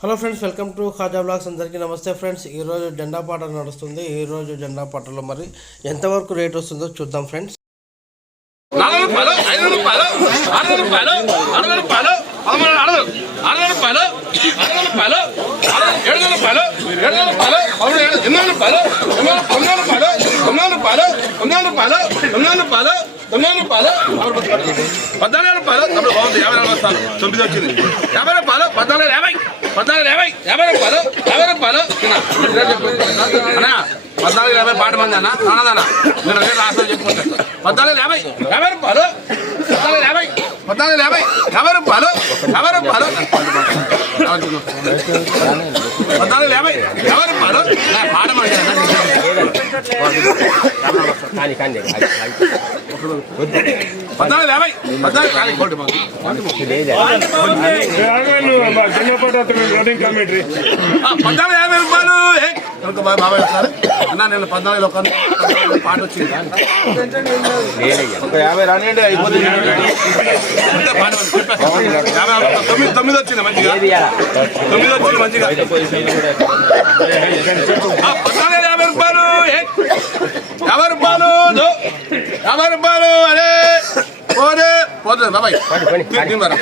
Hello friends welcome to Khaja blogs అందరికీ నమస్తే friends ఈరోజు జెండా పాట నడుస్తుంది ఈరోజు జెండా పాటలో మరి ఎంతవరకు రేట్ వస్తుందో చూద్దాం ఫ్రెండ్స్ రూపాయలు తొమ్మిది రూపాయలు తొమ్మిది రూపాయలు తొమ్మిది పద్నాలుగు బాగుంది యాభై నాలుగు తొమ్మిది వచ్చింది యాభై రూపాయలు పద్నాలుగు పద్నాలుగు యాభై యాభై రూపాయలు యాభై రూపాయలు. అన్నా పద్నాలుగు యాభై పాట మంది అన్న. అన్నదన్న నేను రేపు రాసిన చెప్పుకుంటా పద్నాలుగు యాభై యాభై రూపాయలు. పద్నాలుగు యాభై పద్నాలుగు యాభై యాభై రూపాయలు యాభై రూపాయలు. పద్నాలుగు యాభై యాభై రూపాయలు. పాట మంది అన్న. పద్నాలుగు యాభై. పద్నాలుగు యాభై. రూపాయలు? కనుక బాబాయ్ ఒకసారి అన్న నేను పద్నాలుగు ఒక పాట వచ్చింది. యాభై రానియండి అయిపోతుంది. తొమ్మిది తొమ్మిది వచ్చింది మంచిగా. తొమ్మిది వచ్చింది మంచిగా. పద్నాలుగు? యాభై రూపాయలు దో. యాభై రూపాయలు అరే పోరే పోతుంది బాబాయ్ తీ- తీ మరి.